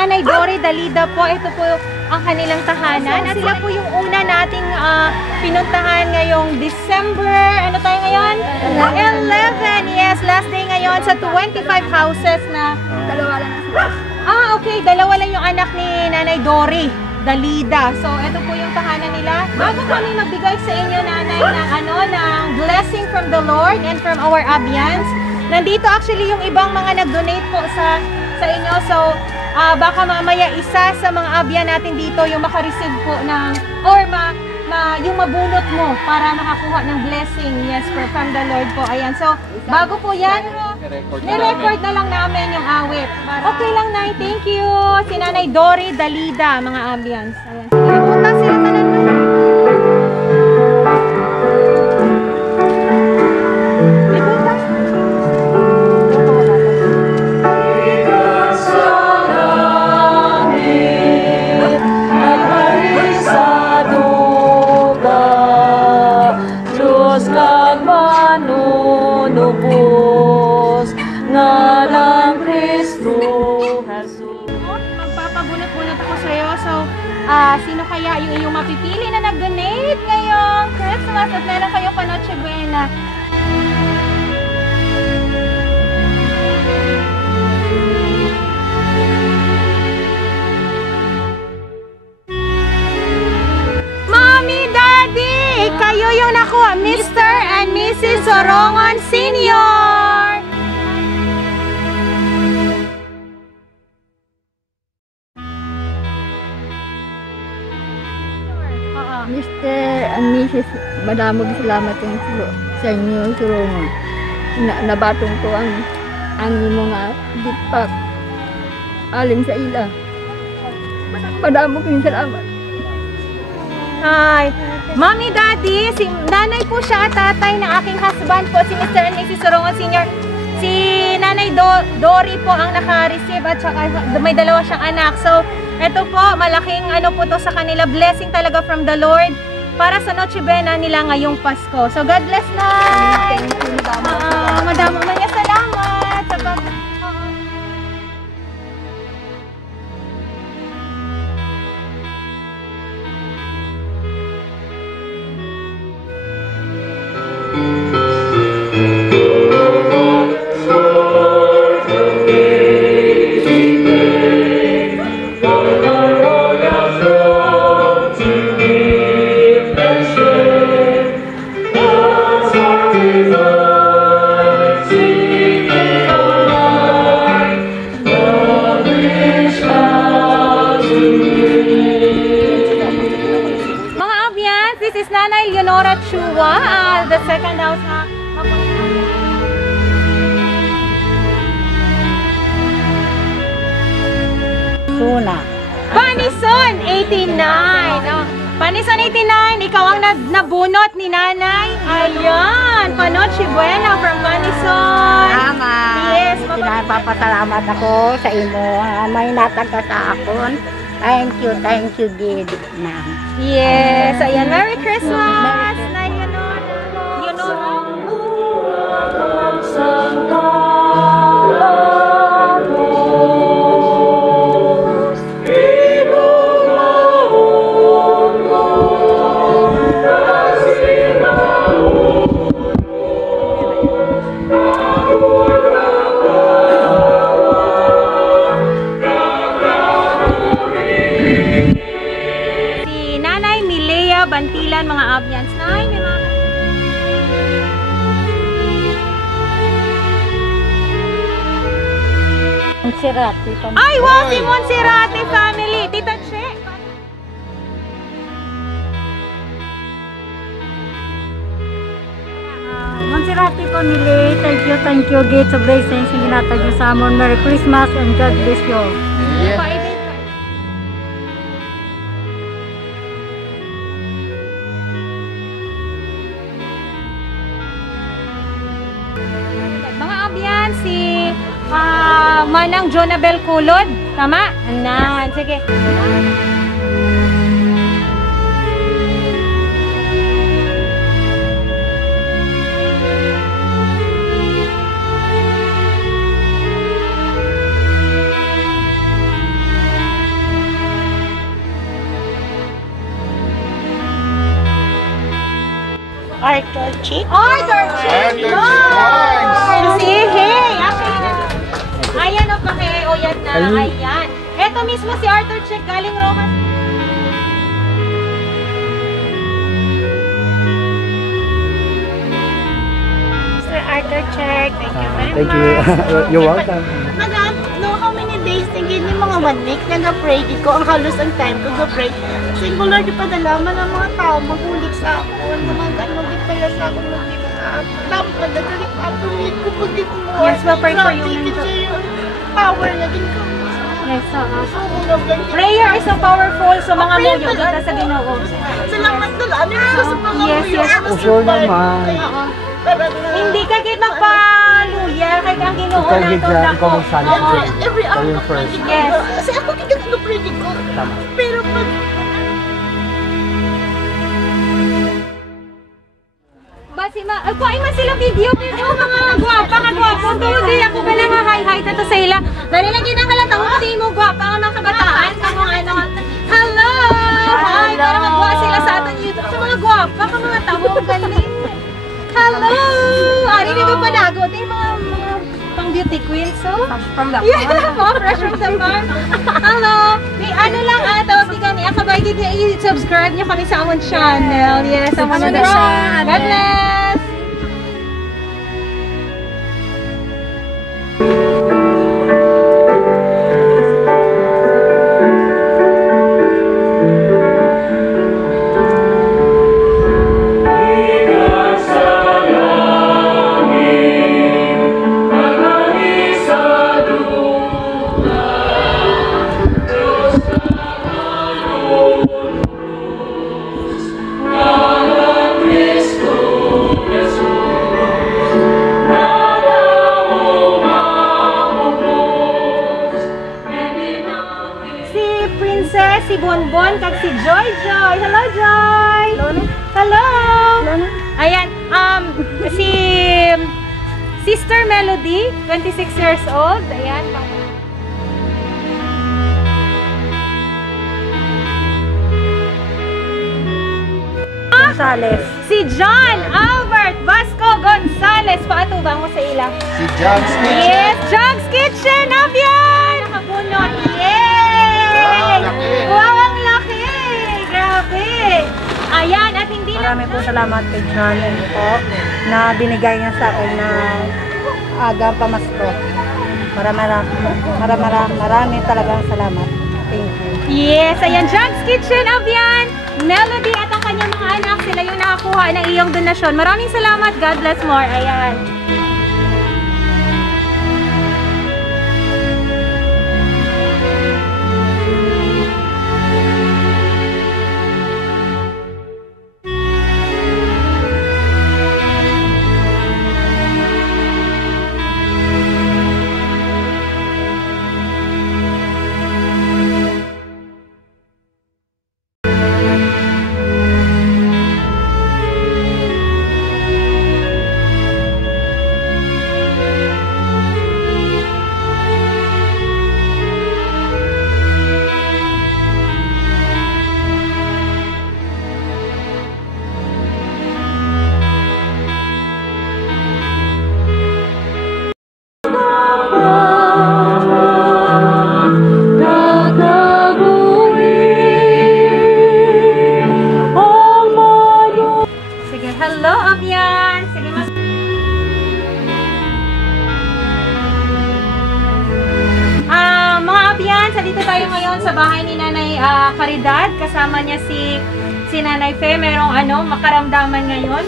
Nanay Dory Dalida po. Ito po ang kanilang tahanan. At sila po yung una nating pinuntahan ngayong December. Ano tayo ngayon? 11. Yes, last day ngayon sa 25 houses na. Dalawa lang sila. Okay. Dalawa lang yung anak ni Nanay Dory Dalida. So, ito po yung tahanan nila. Bago kami magbigay sa inyo, Nanay, ng blessing from the Lord and from our Abians. Nandito actually yung ibang mga nag-donate po sa inyo. So, baka mamaya isa sa mga Abyan natin dito yung makareceive po ng, or yung mabunot mo para makakuha ng blessing. Yes, from the Lord po. Ayan. So, bago po yan, nirecord na lang namin yung awit. Okay lang, Nay. Thank you. Si Nanay Dory Dalida, mga Abyans. Ayan. Sige, punta sila tanan na. May punta. Magpapabunot-bunot ako sa'yo. So, sino kaya yung iyong mapipili na nag-donate ngayong Christmas at meron kayong pa-Noche Buena? Mommy, Daddy! Kayo yung nakuha, Mr. and Mrs. Sorongon Senior! Mr. and Mrs. Madamog salamat sa inyo, Surungon. Nabatong ko ang mga dipak alim sa ila. Madamog yung salamat. Hi. Mommy, Daddy, si nanay po siya at tatay ng aking husband po, si Mr. and Mrs. Sorongon Senior. Si Nanay Dory po ang naka-receive at saka may dalawa siyang anak. So, eto po, malaking ano po to sa kanila. Blessing talaga from the Lord para sa Noche Buena nila ngayong Pasko. So, God bless, Nay! Madamo man niya salamat sa pag... the second house na Suna. Panison 89. Oh, Panison 89, ikaw ang nabunot ni Nanay. Ayan, Panoche Buena from Panison. Tama. Yes, Pinapapasalamat ako sa imo. May natagka sa akon. Thank you, Gid. Yes, ayan, Merry Christmas. Nay, you know. Bantilan, mga Abyans. Nay, may mga... Monserrate. Ay, wow! Si Monserrate family! Tita Che! Monserrate family, thank you, Gates of Blessings, yung ginatag yung sa amon. Merry Christmas and God bless you. Yeah. Mga Abyans, si Manang Jonabel Kulod. Tama? Anan. Sige. Arthur Chick. Arthur Chick! Si Hey! Actually, ayan o o yan na. Ayan. Ito mismo si Arthur Chick galing Roma. Sir Arthur Chick, thank you very Thank much. you. You're welcome. Madam, no, how many days tingin yung mga 1 week na pray ko, ang halos ang time ko ga-pray. Singular di padalaman ng mga tao, magulik sa ako, mga ganon di pala sa ako, tapos padadali pa ako, need ko pagit mo. Yes, we'll pray for you. Power na din ko. Yes, prayer is so powerful. So mga muyo, kita sa Ginoo. Salamat na lang. Sa mga Yes, yes. Sure naman. Hindi ka kahit magpaluya, kahit ang Ginoo Ikaw, na ito Gidya, na ikaw ko. magsalit. Every hour Ayun of first. praying. Yes. Kasi ako kikat na praying ko. Tama. Pero pag Kuha man sila video pero mga gwapa ka gwapo to di ako pala nga hi tato sa ila dali lang ginakalat ako di mo gwapa nga mga kabataan ka mga ano hello hi para magwa sila sa aton YouTube sa mga gwapa ka mga tao galing hello ari ni ko panagot mga pang beauty queen so from the farm fresh from the farm hello may ano lang tawag di kani akabay gid i-subscribe niyo kami sa amon channel yes sa amon channel God bless. Si Bonbon kag si Joy. Hello Joy. Hello. Ayan, si Sister Melody, 26 years old. Ayan. Gonzales. Si John Albert Vasco Gonzales. Paatubang mo sa ila. Si John's Yes, John's Kitchen. Abyan! Nakabunot. Yay! Wow, ang laki! Grabe! Ayan, at hindi Marami po salamat kay John po na binigay niya sa akin na agang pamasko. Marami talagang salamat. Thank you. Yes, ayan, John's Kitchen, Abyan, Melody at ang kanyang mga anak, sila yung nakakuha ng iyong donasyon. Maraming salamat, God bless more. Ayan. Hello, Abyan! Sige, mas... mga Abyan, sa dito tayo ngayon sa bahay ni Nanay Caridad. Kasama niya si Nanay Fe. Merong makaramdaman ngayon.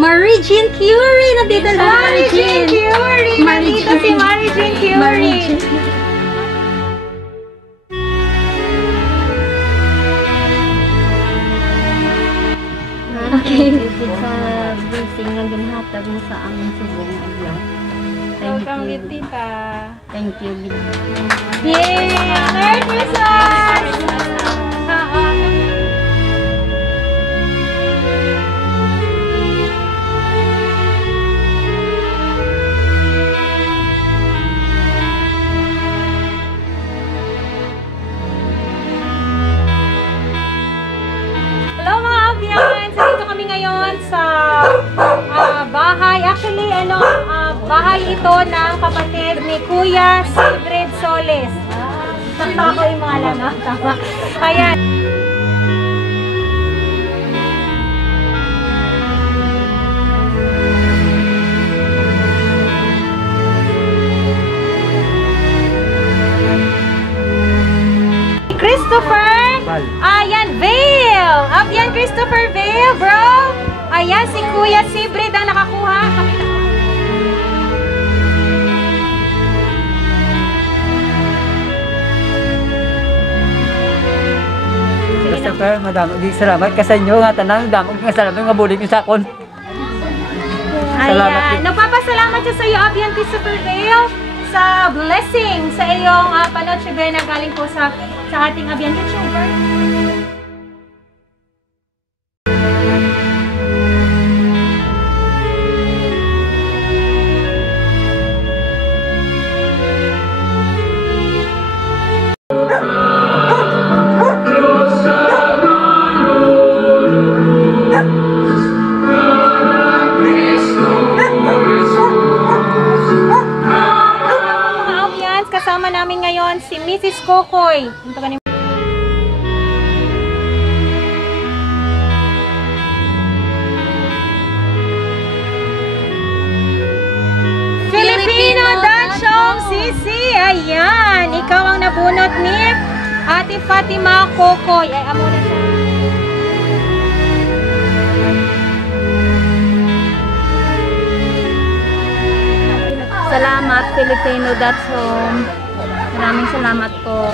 Marie Jean Curie! Nandito si Marie Jean Curie! Nandito si Marie Jean Curie! Okay, sa blessing na ginhatag mo sa aming subong adlaw. Welcome, Tita. Thank you. Yay! Merry Christmas! Bahay ito ng kapatid ni Kuya Sigrid Soles. Tama ko yung mga lang, ha? Tama. Ayan. Christopher! Ayan, Vale! Up yan, Christopher Vale, bro! Ayan, si Kuya Sigrid ang nakakuha. Christopher, madami di salamat ka sa inyo nga tanan, damo nga salamat nga bulig sa akon. Salamat. Ayan, nagpapasalamat siya sa iyo, Abian Christopher Vale, sa blessing sa iyong panood na galing po sa ating Abian YouTuber. Kasama namin ngayon si Mrs. Kokoy. Filipino Dachong Sisi. Ayan, ikaw ang nabunot ni Ate Fatima Kokoy. Ay, amo na siya. Salamat, Filipino Dachong. Maraming salamat po.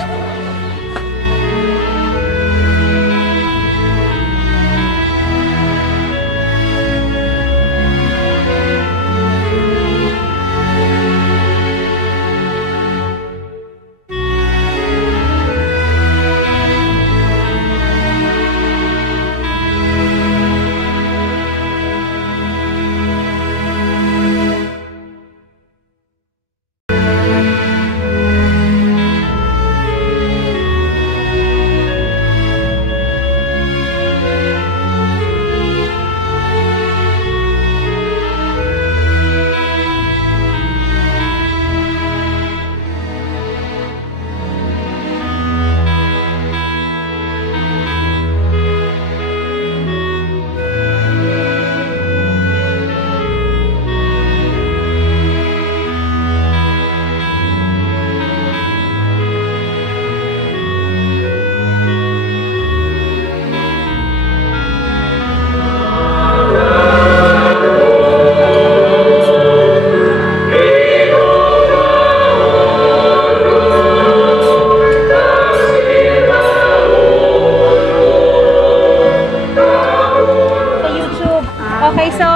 Okay, so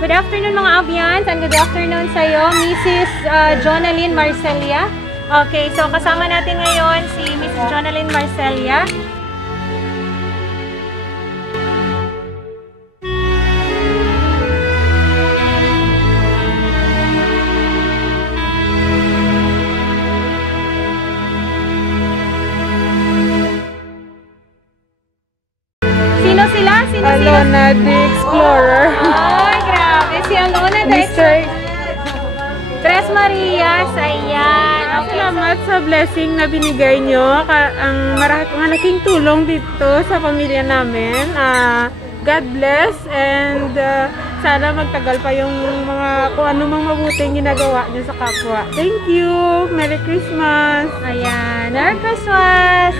good afternoon mga Abians and good afternoon sa iyo, Mrs. Jonalyn Marcelia. Okay, so kasama natin ngayon si Mrs. Jonalyn Marcelia. Sino sila? Alona the Explorer. Ay, grabe. Si Alona the Explorer. Tres Marias, ayan. Salamat sa blessing na binigay nyo. Ang malaking tulong dito sa pamilya namin. God bless and sana magtagal pa yung mga kung ano mang mabuting ginagawa nyo sa kapwa. Thank you. Merry Christmas. Ayan. Merry Christmas.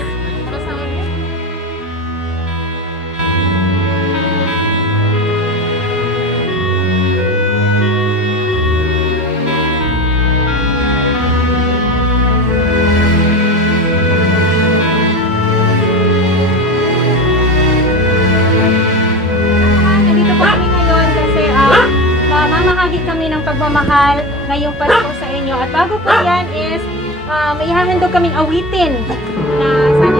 Mamahagi kami ng pagmamahal ngayong Pasko sa inyo. At bago po yan is may hahandog kaming awitin na sana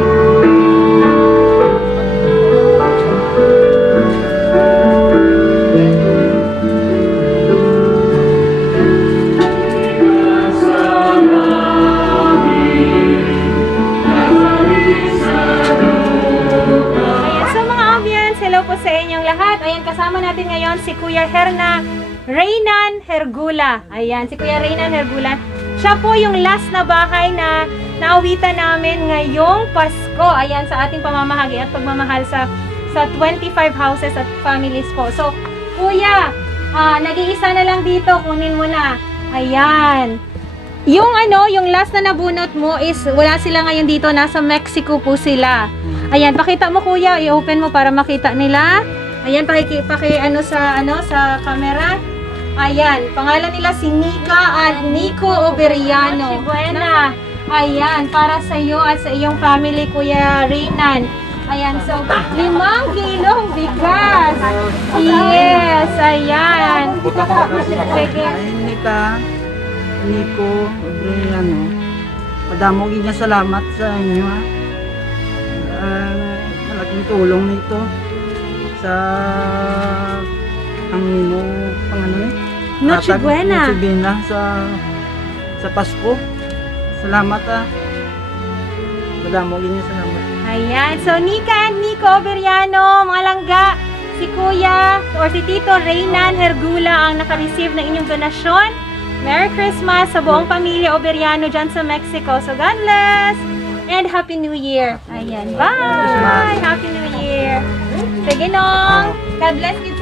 po sa inyong lahat. Ayan, kasama natin ngayon si Kuya Herna Reyes. Reynan Hergula. Ayan, si Kuya Reynan Hergula. Siya po yung last na bahay na naawitan namin ngayong Pasko. Ayan, sa ating pamamahagi at pagmamahal sa 25 houses at families po. So, Kuya, nag-iisa na lang dito. Kunin mo na. Ayan. Yung yung last na nabunot mo is wala sila ngayon dito. Nasa Mexico po sila. Ayan, pakita mo Kuya. I-open mo para makita nila. Ayan, sa camera. Ayan, pangalan nila si Nika at Nico Oberiano. Buena. Ayan, para sa iyo at sa iyong family, Kuya Reynan. Ayan, so 5 kilong bigas. Yes, ayan. Sige. Ay, Nico, Oberiano. Madamong inya salamat sa inyo ha. Malaking tulong nito sa ang mo Noche Buena. Noche Buena sa Pasko. Salamat ha. Madamong inya salamat. Ayan, so Nika and Nico Oberiano, mga langga, si Kuya or si Tito Reynan Hergula ang naka-receive ng inyong donasyon. Merry Christmas sa buong pamilya Oberiano dyan sa Mexico. So God bless and Happy New Year. Ayan, bye! Happy New Year! Sige nong! God bless you.